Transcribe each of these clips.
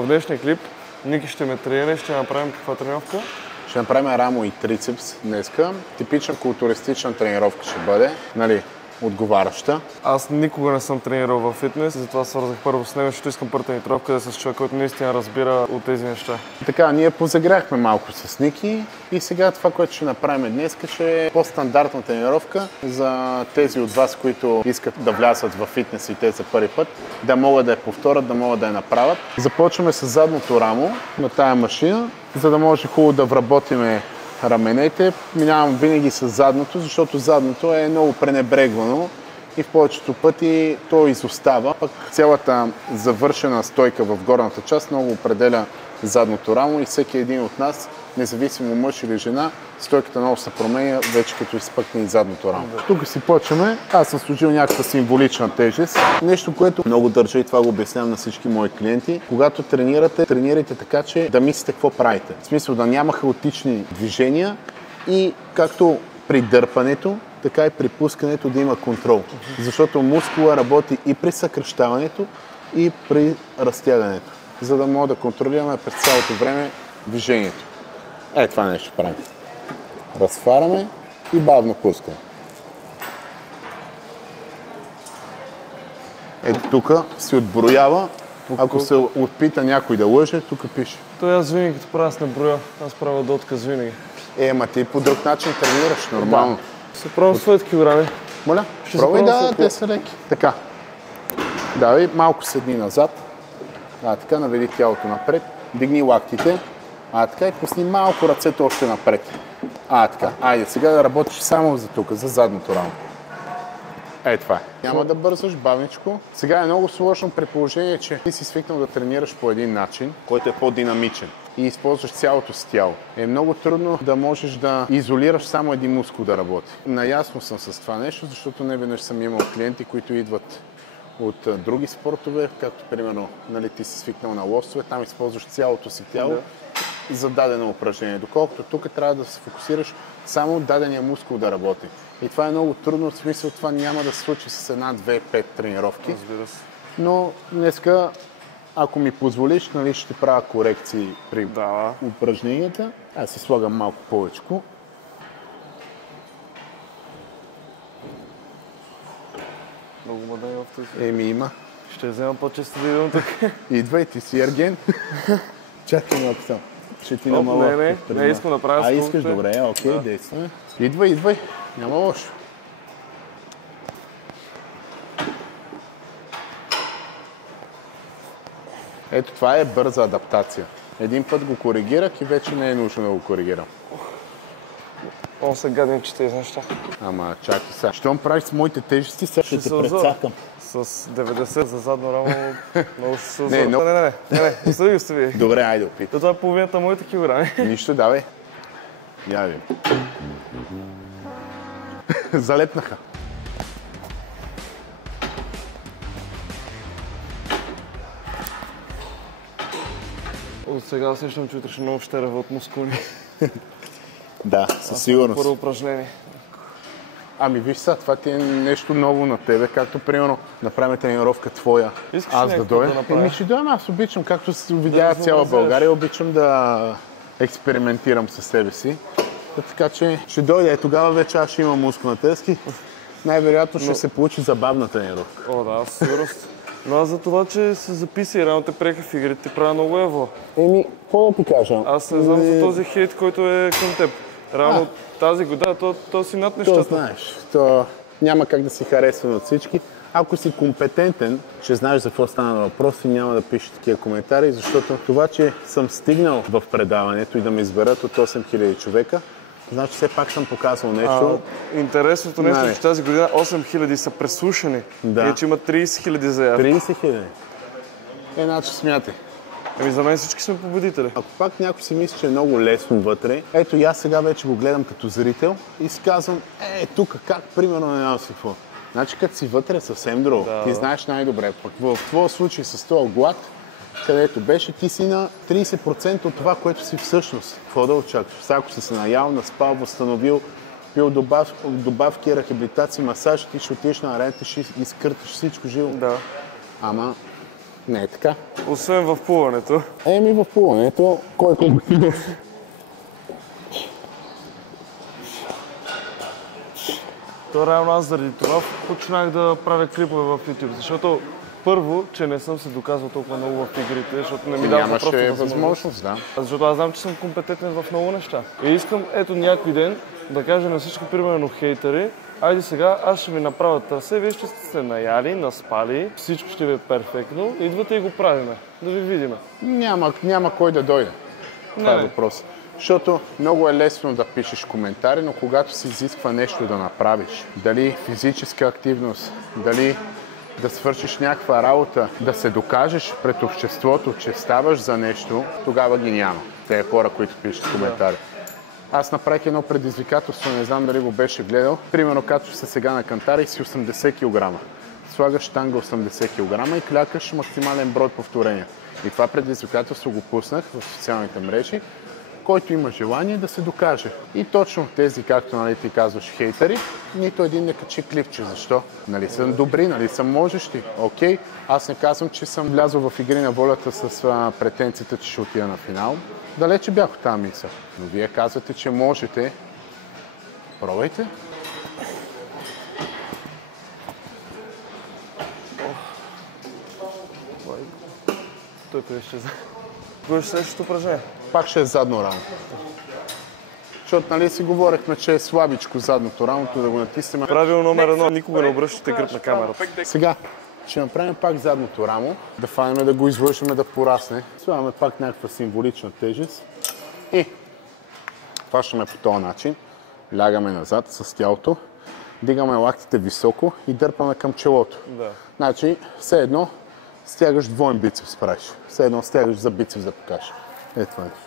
В днешния клип Ники ще ме тренира и ще направим каква тренировка? Ще направим рамо и трицепс днеска. Типична културистична тренировка ще бъде, нали, отговаряща. Аз никога не съм тренирал във фитнес, затова свързах първо с него, защото искам първа тренировка да е с човек, който наистина разбира от тези неща. Така, ние позагряхме малко с Ники и сега това, което ще направим днес, ще е по-стандартна тренировка за тези от вас, които искат да влязат във фитнес и те за първи път, да могат да я повторят, да могат да я направят. Започваме с задното рамо на тая машина, за да може хубаво да вработиме раменете. Минавам винаги с задното, защото задното е много пренебрегвано и в повечето пъти то изостава. Пък цялата завършена стойка в горната част много определя задното рамо и всеки един от нас, независимо мъж или жена, стойката много се променя вече като изпъкне и задното рамо. Тук си почваме. Аз съм сложил някаква символична тежест. Нещо, което много държа и това го обяснявам на всички мои клиенти. Когато тренирате, тренирайте така, че да мислите какво правите. В смисъл да няма хаотични движения и както при дърпането, така и при пускането да има контрол. Защото мускула работи и при съкращаването, и при разтягането, за да мога да контролираме през цялото време движението. Това нещо правим. Разтваряме и бавно пускаме. Ето тук си отброява. Ако се опита някой да лъже, тук пише. Той аз винаги като правя, аз не броя. Аз правя до отказ винаги. Ма ти по друг начин тренираш, нормално. Ще пробвам своите килограми. Моля? Пробвай да, те са леки. Така. Давай, малко седни назад. Така, наведи тялото напред. Дигни лактите. Така и пусни малко ръцете още напред. Така. Айде, сега да работиш само за тук, за задното рамо. Това е. Няма да бързаш, бавничко. Сега е много сложно при положение, че ти си свикнал да тренираш по един начин, който е по-динамичен и използваш цялото си тяло. Е много трудно да можеш да изолираш само един мускул да работи. Наясно съм с това нещо, защото не веднъж съм имал клиенти, които идват от други спортове, както примерно, нали, ти си свикнал на лостове, там използваш цялото си тяло за дадено упражнение. Доколкото тук трябва да се фокусираш само дадения мускул да работи. И това е много трудно, в смисъл това няма да се случи с една, две, пет тренировки. Разбира се. Но днеска, ако ми позволиш, нали, ще правя корекции при упражненията. Аз си слагам малко повечко. Много мъден в този. Има. Ще взема по-често да идвам тук. Идвай, ти си ерген. Чакай малко само. Ще ти намаля. Не, искам да правя скулпите. Искаш, добре, окей, действаме. Идвай, няма лошо. Ето това е бърза адаптация. Един път го коригирах и вече не е нужно да го коригирам. Много са гадни, че тези неща. Ама чакай сега. Щом правиш с моите тежести, сега ще те прецакам. С 90 за задно рамо много ще се озора. Не, остави. Добре, айде опит. Това е половината моите килограми. Нищо, давай. Я ви. Залепнаха. От сега усещам, че утре ще много ще реват мускули. Да, със сигурност. Първо упражнение. Виж сега, това ти е нещо ново на тебе, както примерно направим тренировка твоя. Искаш аз да дойда? Ще дойдем, аз обичам, както се видя цяла България, обичам да експериментирам със себе си. Така че ще дойде, тогава вече аз ще имам мускулна тежест. Най-вероятно ще се получи забавна тренировка. Да, със сигурност. Но аз за това, че се записа и рано те приеха в игрите, ти правя много ево. Какво да ти кажа? Аз не знам за този хейт, който е към теб. Рано тази година, то си над нещата. То знаеш, няма как да си харесва от всички. Ако си компетентен, ще знаеш за какво стана въпрос и няма да пишеш такива коментари, защото това, че съм стигнал в предаването и да ме изберат от 8000 човека, значи все пак съм показал нещо. Интересното нещо е, че тази година 8000 са преслушани и че има 30 000 заявки. 30 000? Значи смятай. За мен всички сме победители. Ако пак някой си мисли, че е много лесно вътре, ето и аз сега вече го гледам като зрител и си казвам, тук как примерно не знам си какво. Значи като си вътре е съвсем друго. Ти знаеш най-добре. Пък в твоя случай с този глад, където беше, ти си на 30% от това, което си всъщност. Какво да очакваш? Ако си се наял, наспал, възстановил, пил добавки, рехабилитации, масаж, ти ще отидеш на арена, ще изкърташ всичко живо. Да. Ама Не е така. Освен в плуването. Еми в плуването, който... То реално аз заради това почнах да правя клипове в YouTube, защото първо, че не съм се доказал толкова много в игрите, защото не ми дава просто възможност, да. Защото аз знам, че съм компетентен в много неща. И искам, ето някой ден, да кажа на всички, примерно хейтери, айде сега, аз ще ви направя трасе, вие ще сте се наяли, наспали, всичко ще ви е перфектно, идвате и го правиме, да ви видиме. Няма кой да дойде. Това е въпрос. Защото много е лесно да пишеш коментари, но когато се изисква нещо да направиш, дали физическа активност, дали да свършиш някаква работа, да се докажеш пред обществото, че ставаш за нещо, тогава ги няма. Те хора, които пишат коментари. Аз направих едно предизвикателство, не знам дали го беше гледал. Примерно качваш се сега на кантара и си 80 кг. Слагаш штанга 80 кг и клякаш максимален брой повторения. И това предизвикателство го пуснах в социалните мрежи, който има желание да се докаже. И точно тези, както ти казваш, хейтери, нито един не качи клипче. Защо? Нали са добри, нали са можещи. Окей, аз не казвам, че съм влязъл в игри на волята с претенцията, че ще отида на финал. Далече бях от тази мисъл. Но вие казвате, че можете. Пробвайте. Той къде ще за... Кое ще следващото упражнение? Пак ще е задно рамо. Защото нали си говорихме, че е слабичко задното рамото, да го натиснем. Правило номер 1. Никога не обръщате гръб на камерата. Сега ще направим пак задното рамо, да фанем да го излъжаме да порасне. Слагаме пак някаква символична тежест и фащаме по този начин. Лягаме назад с тялото, дигаме лактите високо и дърпаме към челото. Да. Значи, все едно стягаш двоен бицепс правиш. Все едно стягаш за бицепс да покажеш. Ето това нещо.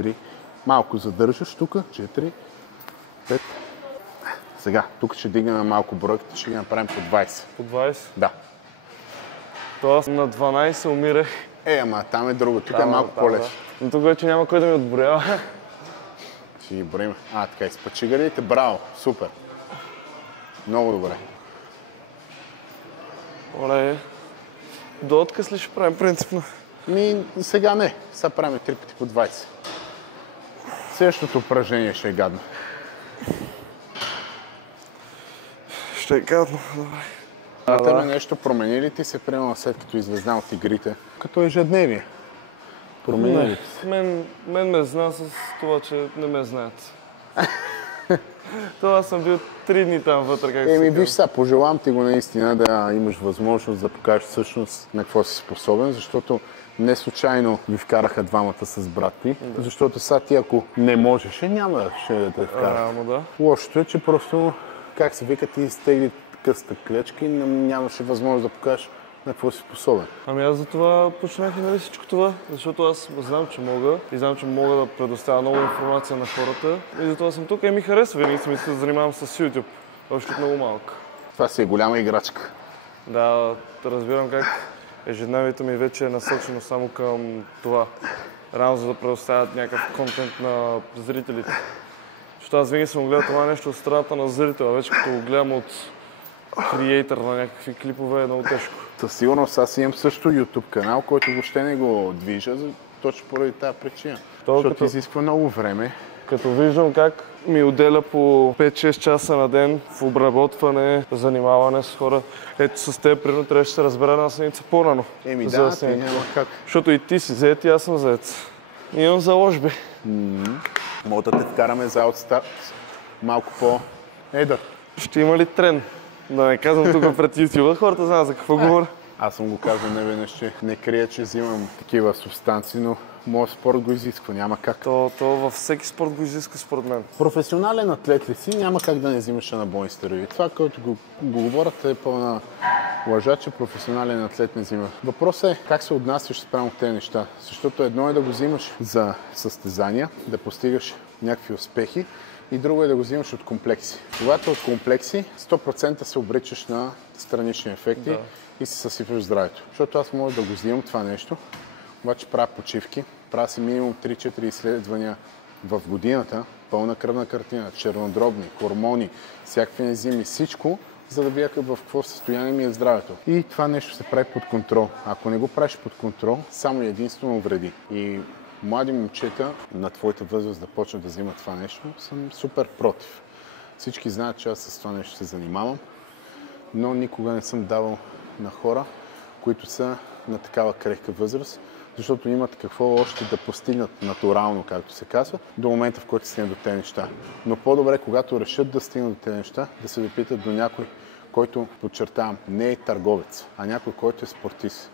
2, 3, малко задържаш тук, 4, 5. Сега, тук ще дигнем малко бройките, ще ги направим по 20. По 20? Да. То аз на 12 умирах. Ама там е друго, тук е малко по-лесно. Да. Но тук вече няма кой да ми отброява. Ще ги броим. Така, изпачигарите, браво, супер. Много добре. Оле, до отказ ли ще правим принципно? Сега не, сега правим 3 пъти по 20. Следващото упражнение ще е гадно. Ще е гадно, добре. На тебе нещо промени ли ти се приема след като извезна от игрите? Като ежедневие. Промени ли ти се? Мен ме зна с това, че не ме знаят. Това съм бил 3 дни там вътре, как се казва. Виж сега, пожелавам ти го наистина да имаш възможност да покажеш всъщност на какво си способен, защото не случайно ви вкараха двамата с брат ти, защото сега ти ако не можеше, няма ще да те вкара. Да. Лошото е, че просто, как се вика, ти изтегли къста клечка и нямаше възможност да покажеш на какво си способен. Ами аз за това почнах и нали всичко това, защото аз знам, че мога и знам, че мога да предоставя много информация на хората и затова съм тук и ми харесва, винаги съм се занимавам с YouTube, още много малък. Това си е голяма играчка. Да, разбирам как ежедневието ми вече е насочено само към това, рано за да предоставят някакъв контент на зрителите. Защото аз винаги съм гледал това нещо от страната на зрителя, вече като го гледам от креатор на някакви клипове е много тежко. Със сигурност аз имам също YouTube канал, който въобще не го движа, точно поради тази причина. Защото изисква много време. Като виждам как ми отделя по 5-6 часа на ден в обработване, занимаване с хора. Ето с теб, примерно, трябваше да се разбера една седмица по-рано. Да, ти няма как. Защото и ти си заед, и аз съм заед. Имам заложби. Мога да те вкараме за аутстарт малко по-едър. Ще има ли трен? Да не казвам тук пред YouTube, хората знаят за какво говоря. Аз съм го казал неведнъж, че не крия, че взимам такива субстанции, но моят спорт го изисква, няма как. То във всеки спорт го изисква според мен. Професионален атлет ли си, няма как да не взимаш анаболни стероиди. Това, което го говорят, е пълна лъжа, че професионален атлет не взима. Въпросът е как се отнасяш спрямо тези неща. Защото едно е да го взимаш за състезания, да постигаш някакви успехи, и друго е да го взимаш от комплекси. Когато от комплекси, 100% се обричаш на странични ефекти и си съсипваш здравето. Защото аз мога да го взимам това нещо, обаче правя почивки, правя си минимум 3-4 изследвания в годината, пълна кръвна картина, чернодробни, хормони, всякакви ензими, всичко, за да видя в какво състояние ми е здравето. И това нещо се прави под контрол. Ако не го правиш под контрол, само единствено вреди. И млади момчета на твоята възраст да почнат да взимат това нещо, съм супер против. Всички знаят, че аз с това нещо се занимавам, но никога не съм давал на хора, които са на такава крехка възраст, защото имат какво още да постигнат натурално, както се казва, до момента, в който стигнат до тези неща. Но по-добре, когато решат да стигнат до тези неща, да се допитат до някой, който, подчертавам, не е търговец, а някой, който е спортист.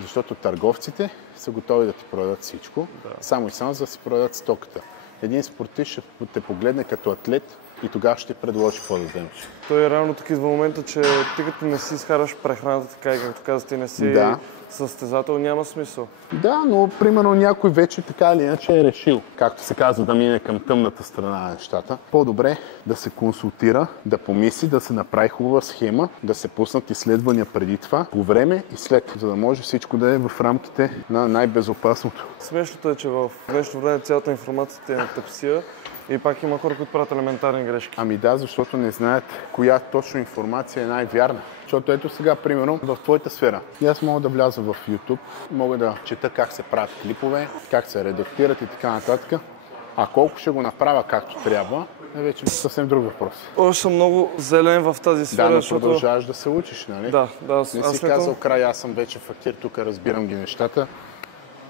Защото търговците са готови да ти продадат всичко, само и само за да си продадат стоката. Един спортист ще те погледне като атлет и тогава ще ти предложи какво да вземеш. Той е реално тук идва момента, че ти като не си изкараш прехраната, така и както каза, ти не си състезател, няма смисъл. Да, но примерно някой вече така или иначе е решил, както се казва, да мине към тъмната страна на нещата. По-добре да се консултира, да помисли, да се направи хубава схема, да се пуснат изследвания преди това, по време и след, за да може всичко да е в рамките на най-безопасното. Смешното е, че в днешно време цялата информация е на тъпсия и пак има хора, които правят елементарни грешки. Ами да, защото не знаят коя точно информация е най-вярна. Защото ето сега, примерно, в твоята сфера. И аз мога да вляза в YouTube, мога да чета как се правят клипове, как се редактират и така нататък. А колко ще го направя както трябва, е вече съвсем друг въпрос. Още съм много зелен в тази сфера, да, но защото... продължаваш да се учиш, нали? Да. Не си казал край, аз съм вече фактир, тук разбирам ги нещата.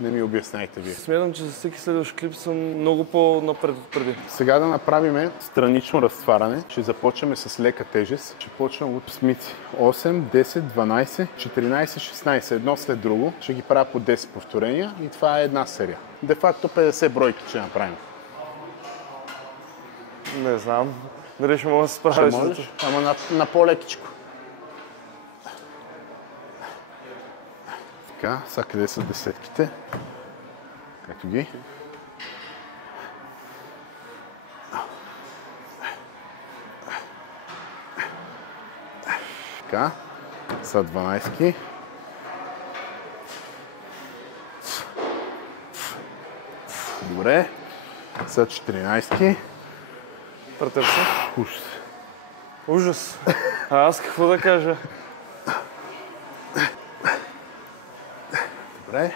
Не ми обясняйте вие. Смятам, че за всеки следващ клип съм много по-напред от преди. Сега да направим странично разтваряне. Ще започнем с лека тежест. Ще почнем от смици. 8, 10, 12, 14, 16. Едно след друго. Ще ги правя по 10 повторения и това е една серия. Де факто 50 бройки ще направим. Не знам. Дали ще мога да се справиш? Ще можеш, ама на по-лекичко. Така, сега къде са десетките? Както ги? Така, са 12-ки. Добре, са 14-ки. Претърси. Ужас. Ужас. А аз какво да кажа? Добре.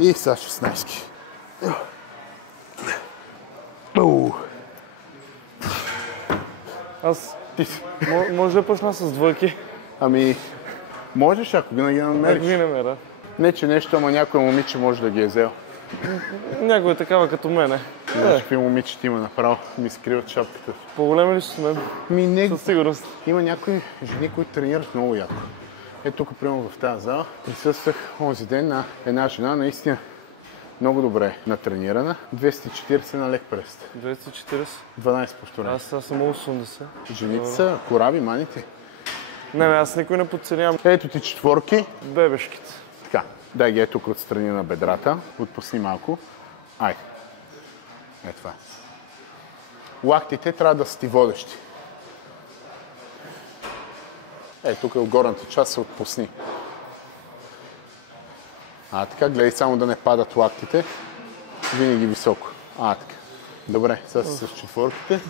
И са 16-ки. Аз... Може да почна с двойки. Ами, можеш, ако ги намериш. Ако ги намеря. Не, че нещо, ама някой момиче може да ги е взел. Някой е такава като мене. Знаеш какви момичета има направо, ми скриват шапката. По-големи ли са мен? Не, със сигурност. Има някои жени, които тренират много яко. Ето тук, примерно в тази зала, присъствах онзи ден на една жена, наистина много добре натренирана. 240 на лек прес. 240? 12 повторения. Аз съм 80. Жените са кораби, маните. Не, аз никой не подценявам. Ето ти четворки. Бебешките. Така, дай ги тук отстрани на бедрата. Отпусни малко. Айде. Ето това. Лактите трябва да са ти водещи. Тук от горната част се отпусни. Така, гледай само да не падат лактите. Винаги високо. Така. Добре, сега с четворките.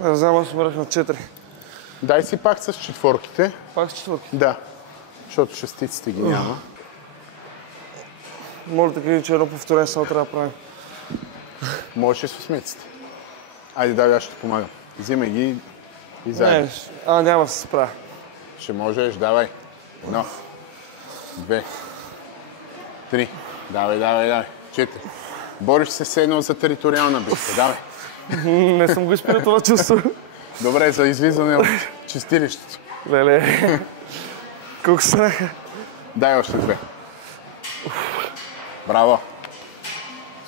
Не знам, аз умрах на 4. Дай си пак с четворките. Пак с четворки? Да, защото шестиците ги няма. Може да кажа, че едно повторение само трябва да правим. Можеш и с осмиците. Айде, дай, аз ще помагам. Взимай ги и заедно. Няма да се справя. Ще можеш, давай. 1, 2, 3, давай. 4. Бориш се с едно за териториална битка, давай. Не съм го изпил това чувство. Добре, за излизане от чистилището. Леле. Колко страха. Дай още 2. Браво.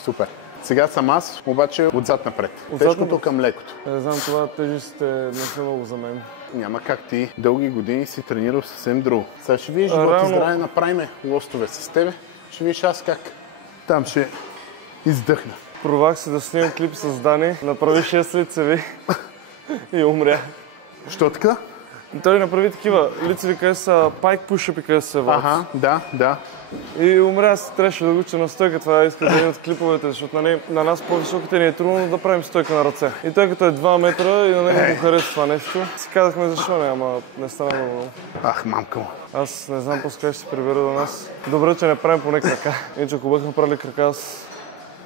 Супер. Сега съм аз, обаче отзад напред. Тежкото към лекото. Не знам, това тежестите не са много за мен. Няма как ти дълги години си тренирал съвсем друго. Сега ще видиш живот и здраве, направим лостове с тебе. Ще видиш аз как. Там ще издъхна. Провах се да снимам клип с Дани, направи 6 лицеви и умря. Що така? И той направи такива лицеви, къде са пайк пушъпи, къде се вълт. Аха, да. И умря, аз трябваше да уча на стойка, това иска да видят клиповете, защото на нас по-високите ни е трудно да правим стойка на ръце. И той като е 2 метра и на него му харесва това нещо, си казахме защо не, ама не стана много. Ах, мамка му. Аз не знам по-скоро ще се прибера до нас. Добре, че не правим поне крака. Иначе ако бяхме правили крака, аз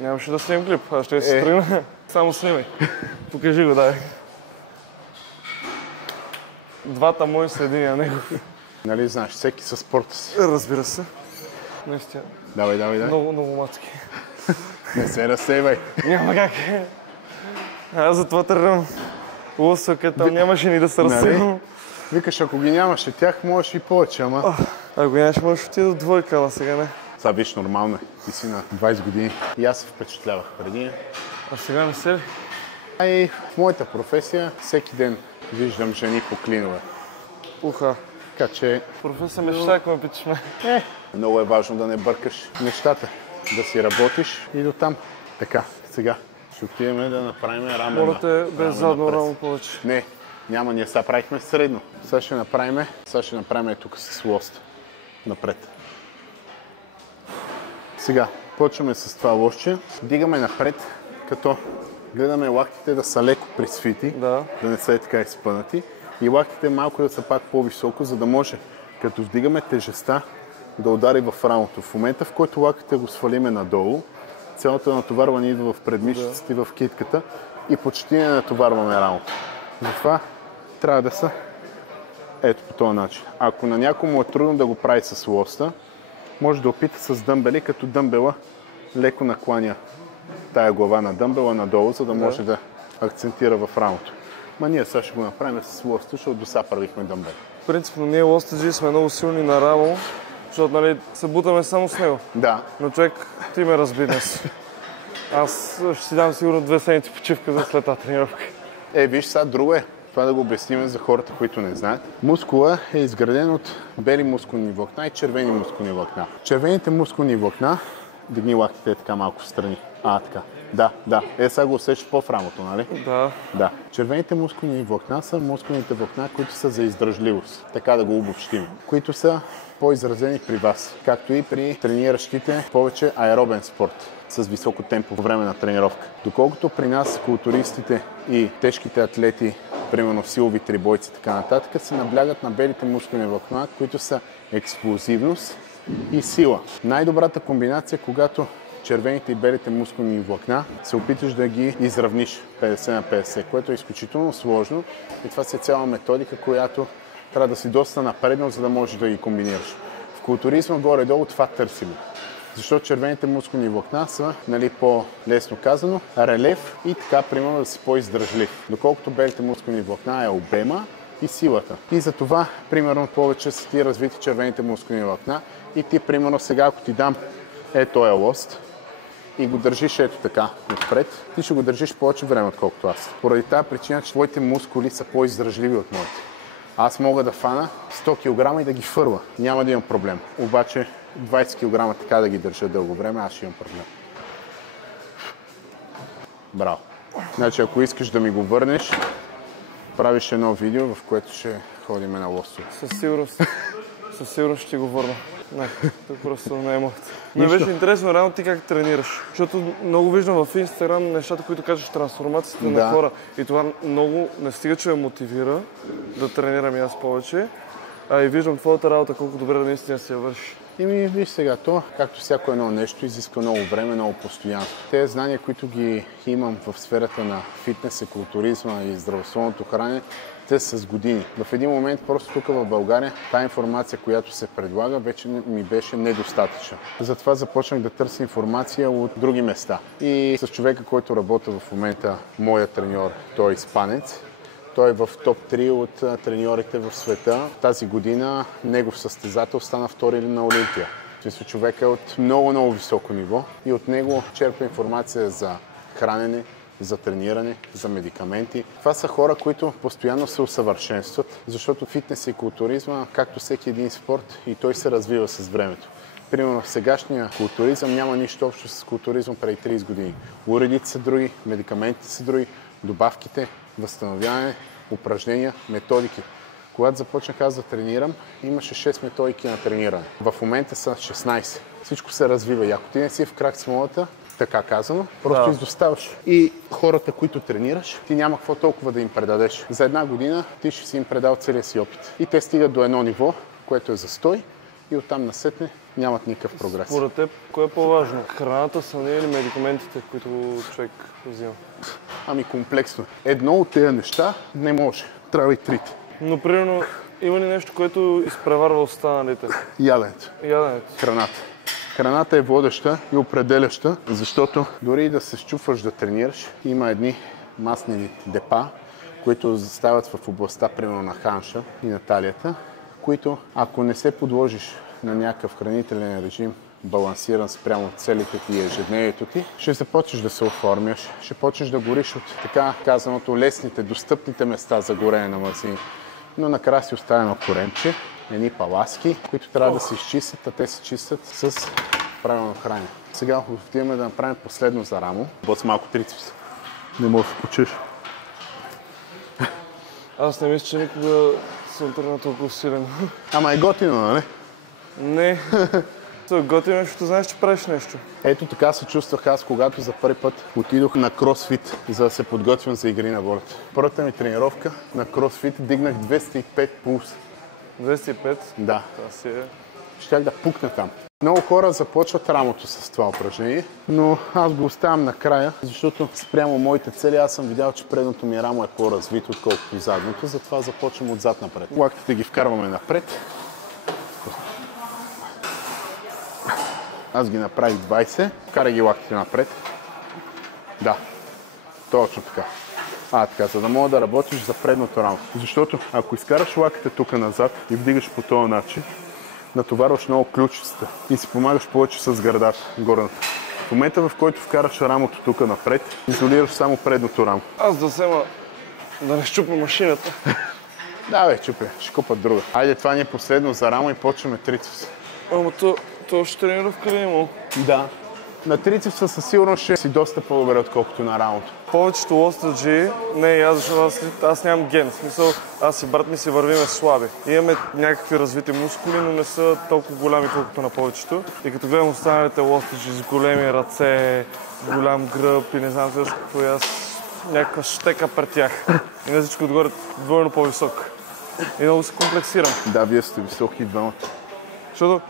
нямаше да снимем клип, аз ще се тръгна. Само снимай. Покажи го, дай. Двата мои са единия него. Нали знаеш, всеки със спорта си. Разбира се. Наистина. Давай. Много мацки. Не се разсейвай. Няма как. Аз затова тръгвам. Лосъка, там нямаше ни да се разсейвам. Викаш, ако ги нямаше тях, можеш и повече, ама... Ако нямаше, можеш отида до двойка, ама сега не. Това виж нормално е. Ти си на 20 години. И аз се впечатлявах преди. А сега не се ли? А и в моята професия всеки ден виждам жени по клинове. Уха. Така че... Професия мечта, ако ме питаш ме. Много е важно да не бъркаш нещата. Да си работиш и до там. Така, сега ще отидем да направим рамена. Моля те, без задно рамо повече. Не, няма, ние сега правихме средно. Сега ще направим тук с лост. Напред. Сега, почваме с това лостче. Дигаме напред, като гледаме лактите да са леко присвити, да не са така изпънати. И лактите малко да са пак по-високо, за да може, като вдигаме тежестта, да удари в рамото. В момента, в който лактите го свалиме надолу, цялото натоварване идва в предмишниците, в китката и почти не натоварваме рамото. Затова трябва да са ето по този начин. Ако на някому е трудно да го прави с лоста, може да опита с дъмбели, като дъмбела леко накланя тая глава на дъмбела надолу, за да може да акцентира в рамото. Ма ние сега ще го направим с лоста, защото до сега правихме дъмбели. Принципно ние лостаджи сме много силни на рамо, защото нали, се бутаме само с него. Да. Но човек, ти ме разби днес. Аз ще си дам сигурно 2 седмици почивка за след тази тренировка. Виж сега, друго е. Това да го обясним за хората, които не знаят. Мускула е изграден от бели мускулни влакна и червени мускулни влакна. Червените мускулни влакна, дигни лактите така малко в страни. Така. Да. Сега го усещаш по-в рамото, нали? Да. Червените мускулни влакна са мускулните влакна, които са за издръжливост. Така да го обобщим. Които са по-изразени при вас, както и при трениращите повече аеробен спорт с високо темпо по време на тренировка. Доколкото при нас културистите и тежките атлети, примерно силови трибойци и така нататък, се наблягат на белите мускулни влакна, които са експлозивност и сила. Най-добрата комбинация, когато червените и белите мускулни влакна се опиташ да ги изравниш 50 на 50, което е изключително сложно и това си е цяла методика, която трябва да си доста напреднал, за да можеш да ги комбинираш. В културизма горе-долу това търсим. Защото червените мускулни влакна са, по-лесно казано, релеф и така, примерно, да си по-издръжлив. Доколкото белите мускулни влакна е обема и силата. И за това, примерно, повече са ти развити червените мускулни влакна и ти, примерно, сега, ако ти дам този лост и го държиш ето така отпред, ти ще го държиш повече време, отколкото аз. Поради тази причина, че твоите мускули са по-издръжливи от моите. Аз мога да фана 100 кг и да ги фърла. Няма да имам проблем. Обаче 20 кг така да ги държа дълго време, аз ще имам проблем. Браво. Значи, ако искаш да ми го върнеш, правиш едно видео, в което ще ходим на лостове. Със сигурност ще ти го върна. Не, тук просто не е махт. Ми беше интересно, реално ти как тренираш. Защото много виждам в Инстаграм нещата, които кажеш, трансформацията на хора. И това много не стига, че ме мотивира да тренирам и аз повече. И виждам твоята работа, колко добре да наистина си я вършиш. Виж сега, то, както всяко едно нещо, изисква много време, много постоянство. Тези знания, които ги имам в сферата на фитнес, културизма и здравословното хранене, те са с години. В един момент, просто тук в България, тази информация, която се предлага, вече ми беше недостатъчна. Затова започнах да търся информация от други места. И с човека, който работи в момента, моят треньор, той е испанец. Той е в топ 3 от треньорите в света. Тази година негов състезател стана втори на Олимпия. Човек е от много високо ниво и от него черпа информация за хранене, за трениране, за медикаменти. Това са хора, които постоянно се усъвършенстват, защото фитнес и културизма, както всеки един спорт, и той се развива с времето. Примерно в сегашния културизъм няма нищо общо с културизъм преди 30 години. Уредите са други, медикаментите са други, добавките, възстановяване, упражнения, методики. Когато започнах аз да тренирам, имаше 6 методики на трениране. В момента са 16. Всичко се развива и ако ти не си в крак с моята, така казано, просто изоставаш. И хората, които тренираш, ти няма какво толкова да им предадеш. За една година ти ще си им предал целия си опит. И те стигат до едно ниво, което е застой и оттам насетне нямат никакъв прогрес. Според теб, кое е по-важно? Храната, съня или медикаментите, които човек взима? Ами комплексно. Едно от тези неща не може. Трябва и трите. Но примерно, има ли нещо, което изпреварва останалите? Яденето. Яденето. Храната. Храната е водеща и определяща, защото дори и да се счупваш да тренираш, има едни масни депа, които стават в областта, примерно на ханша и на талията, които ако не се подложиш на някакъв хранителен режим, балансиран спрямо целите ти и ежедневието ти, ще започнеш да се оформяш, ще почнеш да гориш от така казаното лесните, достъпните места за горене на мазнини. Но накрая си оставено коремче, едни паласки, които трябва да се изчистят, а те се чистят с правилно хранене. Сега отиваме да направим последно за рамо. Боц малко трицепс. Не можеш да почеш. Аз не мисля, че никога съм тръгнал толкова силен. Ама е готино, нали? Не. Готино, защото знаеш, че правиш нещо. Ето така се чувствах аз, когато за първи път отидох на кросфит, за да се подготвям за игри на волята. Първата ми тренировка на кросфит дигнах 205 пулс. 205? Да. Това си е. Щях да пукна там. Много хора започват рамото с това упражнение, но аз го оставям накрая, защото спрямо моите цели аз съм видял, че предното ми рамо е по-развито, отколкото задното, затова започвам отзад напред. Лактите ги вкарваме напред. Аз ги направих 20, вкарай ги лактите напред. Да, точно така. Така, за да мога да работиш за предното рамо. Защото ако изкараш лактите тук назад и вдигаш по този начин, натоварваш много ключицата и си помагаш повече с гърдата, горната. В момента, в който вкараш рамото тук напред, изолираш само предното рамо. Аз да взема да не щупя машината. Да бе, чупе, ще купат друга. Айде, това ни е последно за рамо и почваме трицепс. Ама то ще тренировка ли има? Да. На трицепса със сигурност ще си доста по-добре, отколкото на рамото. Повечето лостаджи, не и аз, защото аз нямам ген. В смисъл, аз и брат ми се вървиме слаби. Имаме някакви развити мускули, но не са толкова голями, колкото на повечето. И като гледам останалите лостаджи с големи ръце, голям гръб и не знам също какво, аз някаква щека пред тях. И на всичко отгоре двойно по-висок. И много се комплексирам. Да, вие сте високи и двамата. Защото...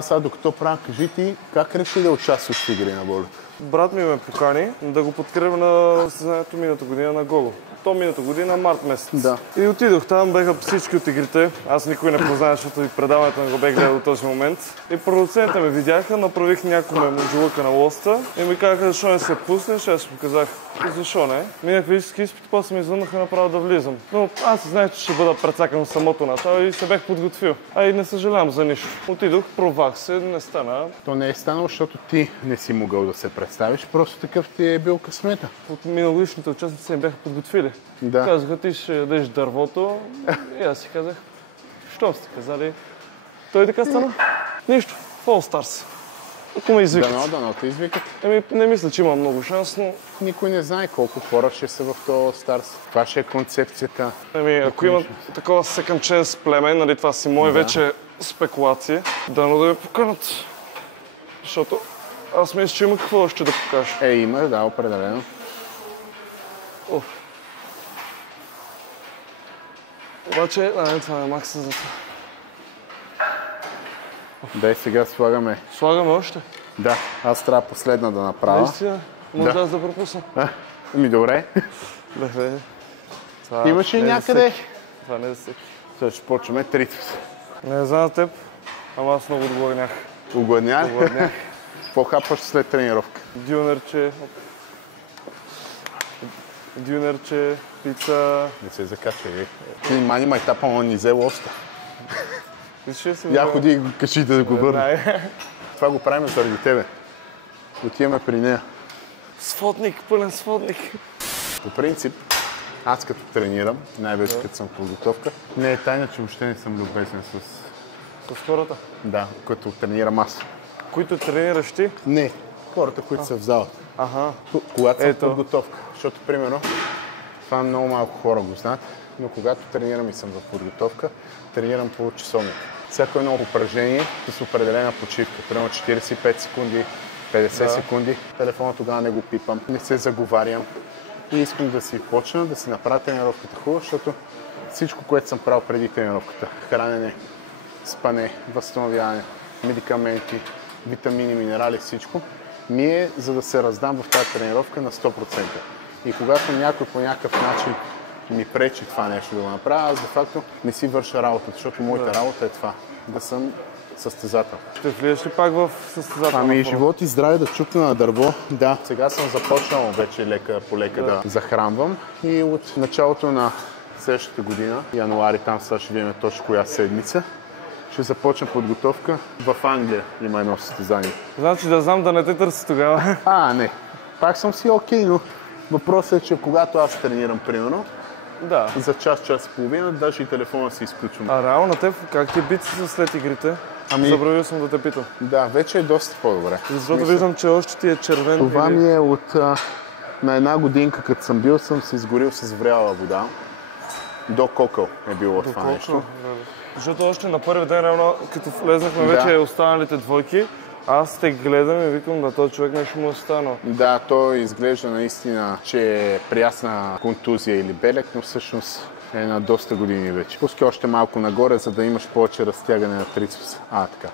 Сега докато правя, кажи ти, как реши да участваш в игри на волята? Брат ми ме покани да го подкрепя на състезанието миналата година на Гого. То миналата година, март месец. Да. И отидох там, бяха всички от игрите. Аз никой не познавам, защото и предаването не го бех гледал до този момент. И продуцентите ме видяха, направих някоя мъжулъка на лоста и ми казаха, защо не се пуснеш? Аз показах, защо не. Минах физически изпит, после ме извъннаха направо да влизам. Но аз знаех, че ще бъда прецакан в самото начало и се бях подготвил. И не съжалявам за нищо. Отидох, провах се, не стана. То не е станало, защото ти не си могъл да се представиш, просто такъв ти е бил късмета. От миналогодишните участници се бяха подготвили. Да. Казаха, ти ще ядеш дървото. И аз си казах, що сте казали? Той така стана. Нищо, All Stars. Ако ме извикат. Дано те извикат. Не мисля, че има много шанс, но... Никой не знае колко хора ще са в този Stars. Това ще е концепцията. Ако има такова second chance племе, нали, това си мое вече спекулации, дано да ме поканат. Защото аз мисля, че има какво още да покажа. Има, да, определено. Обаче, това е макса за това. Дай сега слагаме. Слагаме още? Да, аз трябва последна да направя. Наистина? Може аз да пропусна? Добре. Имаше някъде. Това не е за всеки. Сега ще почваме трицепс. Не знам за теб, ама аз много отгладнях. Огладня ли? Какво хапваш след тренировка? Дюнерче, пица... Не се закачай, Ти мани майтапа, но ни взе лоста. Я ходи и го качи да го върна. Това го правим заради тебе. Отиваме при нея. Сводник, пълен сводник. По принцип, аз като тренирам, най-вече като съм в подготовка, не е тайна, че въобще не съм любезен с хората? Да, като тренирам аз. Които тренираш ти? Не, хората, които са в залата. Аха. Когато съм в подготовка. Защото, примерно, това много малко хора го знаят, но когато тренирам и съм в подготовка, тренирам по часовник. Всяко едно упражнение с определена почивка. Примерно 45 секунди, 50 секунди. Телефона тогава не го пипам, не се заговарям. И искам да си почна, да си направя тренировката хубаво, защото всичко, което съм правил преди тренировката, хранене, спане, възстановяване, медикаменти, витамини, минерали, всичко, ми е за да се раздам в тази тренировка на 100%. И когато някой по някакъв начин ми пречи това нещо да го направя, аз де факто не си върша работата, защото моята работа е това, да съм състезател. Ще влизаш ли пак в състезателна Ами форма? живот и здраве да чупна на дърво. Да, сега съм започнал вече лека по лека да захранвам и от началото на следващата година, януари, там сега ще видим точно коя седмица, ще започна подготовка. В Англия има едно състезание. Значи да знам да не те търси тогава. Не. Пак съм си окей, но въпросът е, че когато аз тренирам, примерно, Да. за час и половина, даже и телефона си изключвам. А реално на теб, как ти бици са след игрите? Забравил съм да те питам. Да, вече е доста по-добре. Защото виждам, че още ти е червен. Това ми е от на една годинка, като съм бил, съм се изгорил с вряла вода. До кокъл е било това нещо. Защото още на първи ден, реално, като влезнахме вече останалите двойки, аз те гледам и викам на този човек нещо му е станало. Да, той изглежда наистина, че е приясна контузия или белек, но всъщност е на доста години вече. Пускай още малко нагоре, за да имаш повече разтягане на трицепса. Така.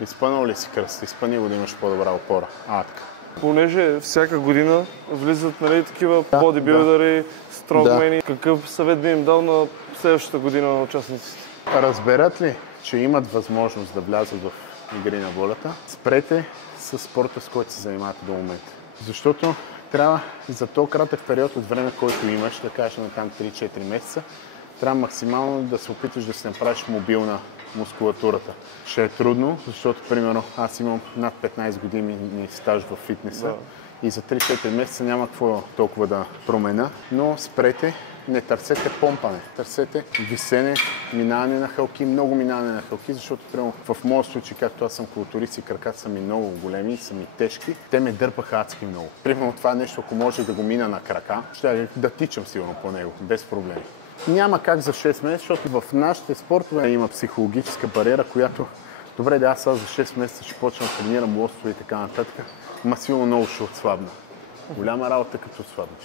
Изпънал ли си кръста? Изпъни го да имаш по-добра опора. Така. Понеже всяка година влизат такива бодибилдъри, стронгмени. Какъв съвет би им дал на следващата година на участниците? Разберат ли, че имат възможност да влязат в игри на волята, спрете с спорта, с който се занимавате до момента. Защото трябва за този кратък период от време, който имаш, да кажем там 3-4 месеца, трябва максимално да се опиташ да си направиш мобилна мускулатурата. Ще е трудно, защото, примерно, аз имам над 15 години стаж в фитнеса и за 3-4 месеца няма какво толкова да променя, но спрете, не търсете помпане, търсете висене, минаване на хълки, много минаване на хълки, защото примерно, в моят случай, както аз съм културист и краката са ми много големи и са ми тежки, те ме дърпаха адски много. Примерно това нещо, ако може да го мина на крака, ще да тичам сигурно по него, без проблеми. Няма как за 6 месеца, защото в нашите спортове има психологическа бариера, която добре да аз за 6 месеца ще почна да тренирам лостове и така нататък, ма силно много ще отслабна. Голяма работа като отслабнеш.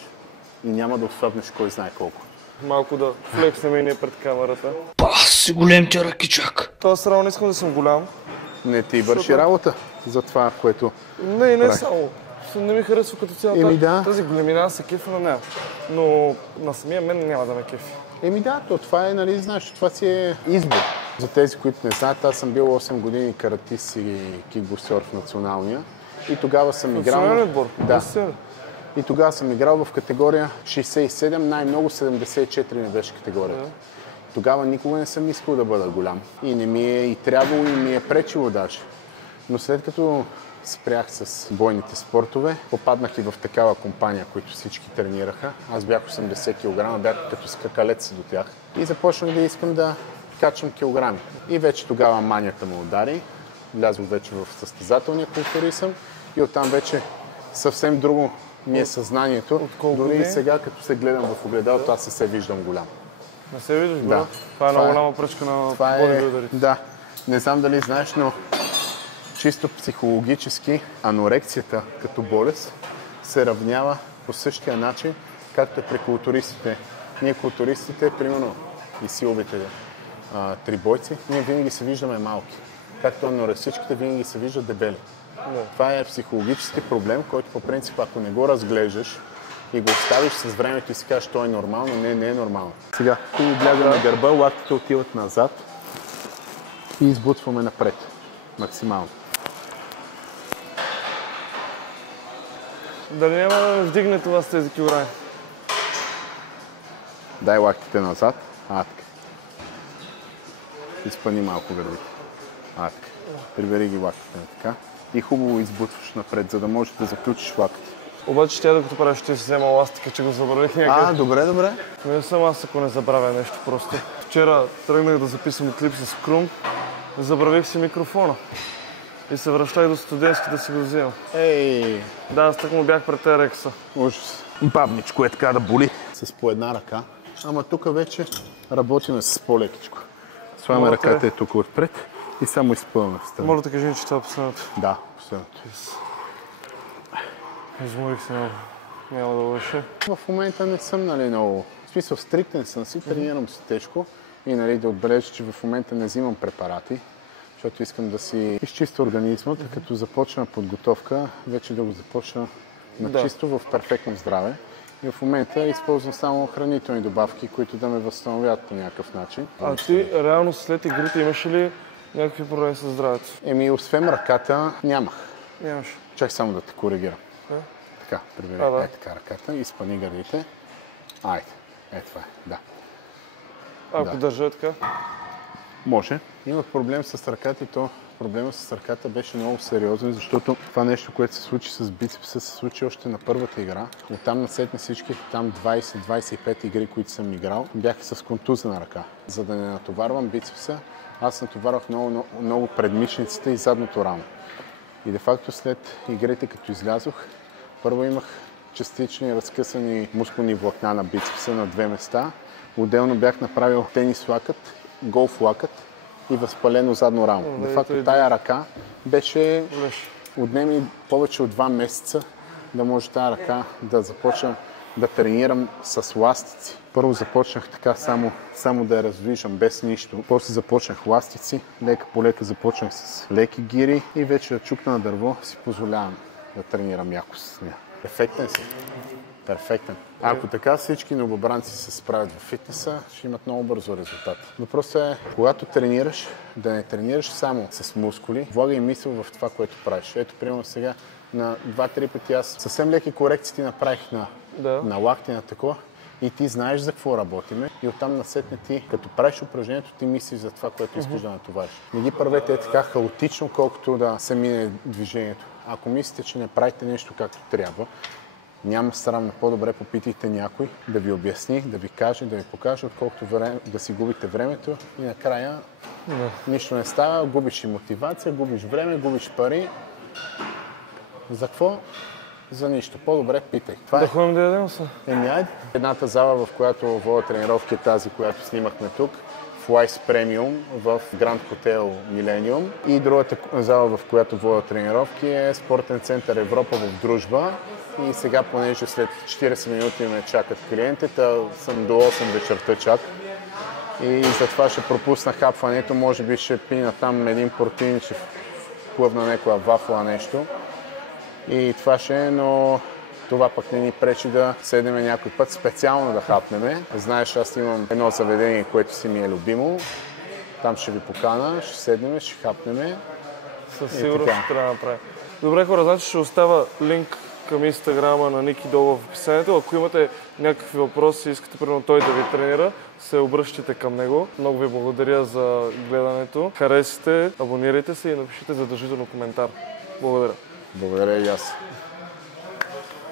И няма да отслабнеш кой знае колко. Малко да флекснем и ние пред камерата. Си голем чак. Тоест реално искам да съм голям. Не ти върши работа за това, което... Не само. Не ми харесва като цяло тази големина, се кефа на нея. Но на самия мен няма да ме кефи. Това е, нали, знаеш, това си е избор. За тези, които не знаят, аз съм бил 8 години каратист и кикбоксер в националния. И тогава съм играл... Национален отбор? Да. И тогава съм играл в категория 67, най-много 74 ми беше категорията. Тогава никога не съм искал да бъда голям. И не ми е и трябвало, и ми е пречило даже. Но след като спрях с бойните спортове, попаднах и в такава компания, които всички тренираха. Аз бях 80 кг, бях като скакалец до тях. И започнах да искам да качвам килограми. И вече тогава манията му удари. Влязох вече в състезателния културизъм и оттам вече съвсем друго ми е съзнанието. Дори и сега, като се гледам в огледалото, аз се виждам голям. Не се виждаш голям? Това е много голяма пречка на бодибилдерите. Да. Не знам дали знаеш, но чисто психологически анорексията като болест се равнява по същия начин, както е при културистите. Ние културистите, примерно и силовите трибойци, ние винаги се виждаме малки. Както анорексичките винаги се виждат дебели. Това е психологически проблем, който по принцип, ако не го разглеждаш и го оставиш с времето и си кажеш, той е нормално, не е нормално. Сега, хубаво бляга на гърба, лактите отиват назад и избутваме напред. Максимално. Дали няма да ме вдигне това с тези килограми? Дай лактите назад. Така. Изпъни малко гърдите. Така. Прибери ги лактите на така. И хубаво избутваш напред, за да можеш да заключиш лактите. Обаче тя докато правиш, ще си взема ластика, че го забравих някъде. Добре. Не съм аз, ако не забравя нещо просто. Вчера тръгнах да записвам клип с Крум, забравих си микрофона. И се връщах до студентски да си го вземам. Ей, Да, аз так му бях пред Рекса. ужас. Бабничко е така да боли. С по една ръка. Ама тук вече работиме с по-лекичко. Слагаме Моля, ръката е тук отпред и само изпъваме в страна. Моля да кажи ми, че това е последното. Да, последното. Изморих се много. Няма да беше. В момента не съм много, в смисъл стриктен съм си, тренирам си тежко и да отбележа, че в момента не взимам препарати, защото искам да си изчистя организма, като започна подготовка, вече да го започна на чисто в перфектно здраве. И в момента използвам само хранителни добавки, които да ме възстановят по някакъв начин. А ти реално след игрите имаш ли някакви проблеми с здравето? Освен ръката, нямах. Нямаш. Чак само да те коригирам. Така, прибери. Да. Така ръката, изпъни гърдите. Айде, това е, да. Ако държа така? Може. Имах проблем с ръката и то проблема с ръката беше много сериозен, защото това нещо, което се случи с бицепса, се случи още на първата игра. Оттам насетне всички там 20-25 игри, които съм играл, бяха с контузена ръка. За да не натоварвам бицепса, аз натоварвах много предмишницата и задното рамо. И де-факто след игрите, като излязох, първо имах частични разкъсани мускулни влакна на бицепса на две места. Отделно бях направил тенис лакът, голф лакът и възпалено задно рамо. Де-факто тая ръка беше отнеми повече от 2 месеца да може тая ръка да започна да тренирам с ластици. Първо започнах така само да я раздвижам без нищо. После започнах ластици, лека по лека започнах с леки гири и вече да чукна на дърво си позволявам да тренирам яко с нея. Перфектен си. Перфектен. Ако така всички новобранци се справят в фитнеса, ще имат много бързо резултат. Въпросът е, когато тренираш, да не тренираш само с мускули, влагай мисъл в това, което правиш. Ето, примерно сега на 2-3 пъти аз съвсем леки корекции ти направих на лакти, на такова. И ти знаеш за какво работиме и оттам насетне ти, като правиш упражнението, ти мислиш за това, което искаш да натовариш. Не ги правете така хаотично, колкото да се мине движението. Ако мислите, че не правите нещо както трябва, няма срамно, по-добре попитайте някой да ви обясни, да ви каже, да ви покаже, отколкото да си губите времето и накрая нищо не става, губиш и мотивация, губиш време, губиш пари. За какво? За нищо. По-добре питай. Да ходим да ядем се. Айде. Едната зала, в която водя тренировки е тази, която снимахме тук, в Wise Premium в Grand Hotel Millennium. И другата зала, в която водя тренировки е Спортен център Европа в Дружба. И сега, понеже след 40 минути ме чакат клиентите, съм до 8 вечерта чак. И затова ще пропусна хапването, може би ще пина там един протеин, ще плъвна някоя вафла нещо. И това ще е, но това пък не ни пречи да седнем някой път специално да хапнеме. Знаеш, аз имам едно заведение, което си ми е любимо. Там ще ви покана, ще седнем, ще хапнеме. Със сигурност ще трябва да направим. Добре, хора, значи ще оставя линк към инстаграма на Ники долу в описанието. Ако имате някакви въпроси и искате примерно той да ви тренира, се обръщайте към него. Много ви благодаря за гледането. Харесайте, абонирайте се и напишете задължително коментар. Благодаря. Благодаря и аз.